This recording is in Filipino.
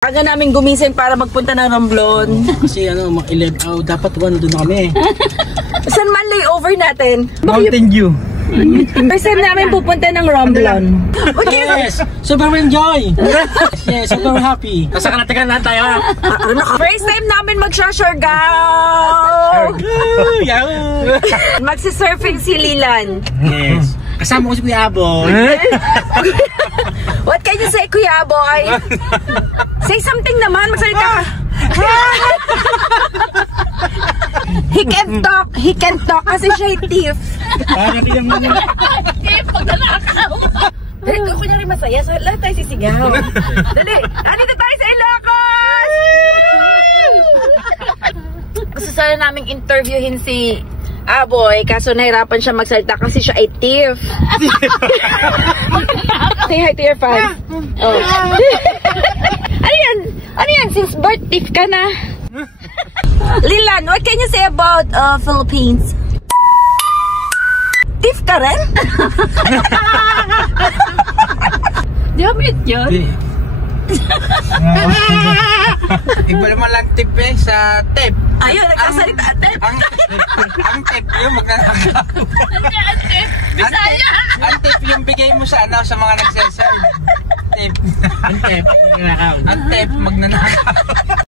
Aga namin gumising para magpunta ng Romblon. Kasi ano, dapat doon na kami. Saan man layover natin? Mountain View. First time namin pupunta ng Romblon. Yes! Super enjoy! Yes, super happy. Nasa kanatikan lang tayo. First time namin mag-Siargao! Magsisurfing si Lilan. Yes. Kasama ko si Kuya Aboy. What can you say, Kuya Aboy? Say something naman, magsalita ka. He can talk kasi siya thief. Thief, paglalakaw. Dali, kunyari masaya, so lahat tayo sisigaw. Dali, andito tayo sa Ilocos! Gusto sana naming interviewin si Aboy, kaso nahirapan siya magsalita kasi siya ay thief. Say hi to your fans. Oh. Ano yan? Since birth, thief ka na. Lilan, what can you say about Philippines? Thief ka rin? Di ba meet yun? Iba naman lang tip sa tip. Ayun, nagkasalita tip. Ang tip yung magnanakaw. Ang tip, Bisaya. Ang tip yung bigay mo sa mga nagseserve. Tip. Ang tip magnanakaw.